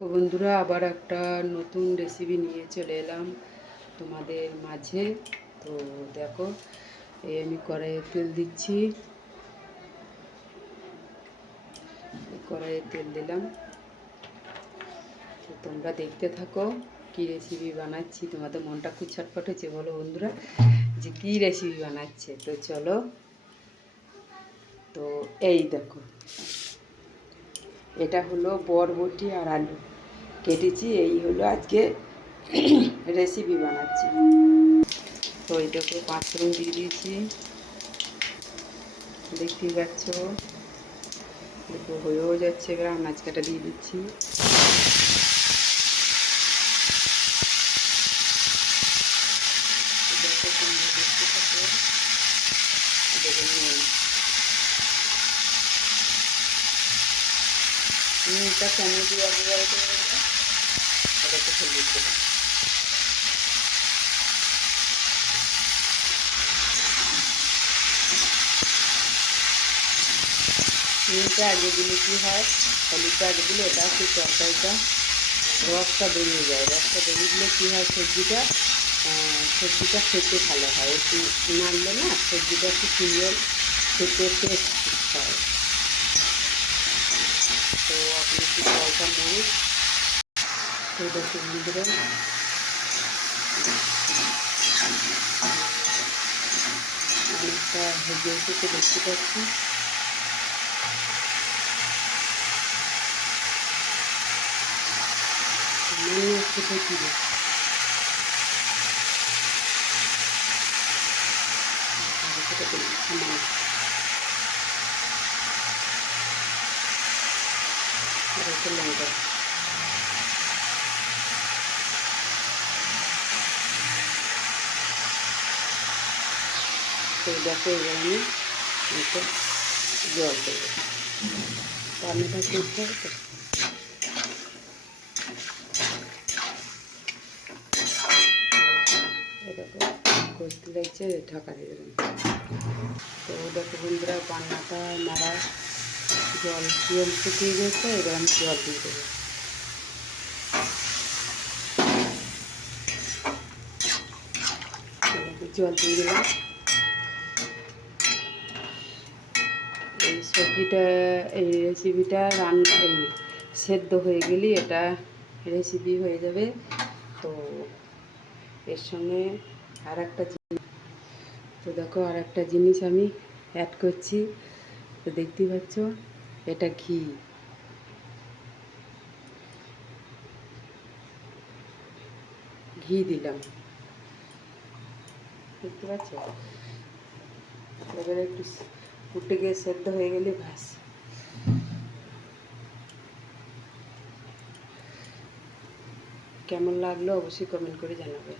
তো বন্ধুরা, আবার একটা নতুন রেসিপি নিয়ে চলে এলাম তোমাদের মাঝে। তো দেখো, এই আমি কড়াইয়ে তেল দিচ্ছি। কড়াইয়ে তেল দিলাম। তো তোমরা দেখতে থাকো কি রেসিপি বানাচ্ছি। তোমাদের মনটা খুব ছটফট হচ্ছে, বলো বন্ধুরা যে কী রেসিপি বানাচ্ছে। তো চলো। তো এই দেখো, এটা হলো বরবটি আর আলু কেটেছি। এই হলো আজকে রেসিপি বানাচ্ছি। তো এই দেখো, পাঁচফোড়ন দিয়ে দিয়েছি, দেখতেই পাচ্ছ। দেখো হয়েও যাচ্ছে, এবার নাচকাটা দিয়ে দিচ্ছি। দেখো তোমরা দেখতে থাকো। দেখে নুনটা কেমন দিয়ে একবারে করে দেবো, ওটাকে ফেলে দিলাম। নুনটা আগে দিলে কী হয়, হলুদটা আগে দিলে এটা সেই তরকারিটা রসটা বেরিয়ে যায়। রসটা বেরিয়ে দিলে কী হয়, সবজিটা খেতে ভালো হয়। একটু নাড়লে না সবজিটা একটু সুন্দর খেতে টেস্ট হয়। তো আপনি একটু জলটা মরিচ। তো দেখুন বন্ধুরা, অনেকটা ভেজে এসেছে দেখতে পাচ্ছি। মনে হচ্ছে দিবে। লঙ্কা তো দেখো, এবার আমি একটু জল দেবো। রান্নাটা করতে হবে তো। দেখো কষতে লাগছে, ঢাকা দিয়ে দেবেন। তো দেখো বন্ধুরা, রান্নাটা নাড়া জল শুকিয়ে গেছে। এবার আমি জল দিয়ে দেবো। জল দিয়ে দিলাম। এই সবজিটা, এই রেসিপিটা সেদ্ধ হয়ে গেলেই এটা রেসিপি হয়ে যাবে। তো এর সঙ্গে আর একটা জিনিস, তো দেখো আর একটা জিনিস আমি অ্যাড করছি। তো দেখতেই পাচ্ছ, এটা ঘি দিলাম, দেখতে পাচ্ছ। এবারে একটু ফুটে গিয়ে সেদ্ধ হয়ে গেলে ব্যাস। কেমন লাগলো অবশ্যই কমেন্ট করে জানাবে।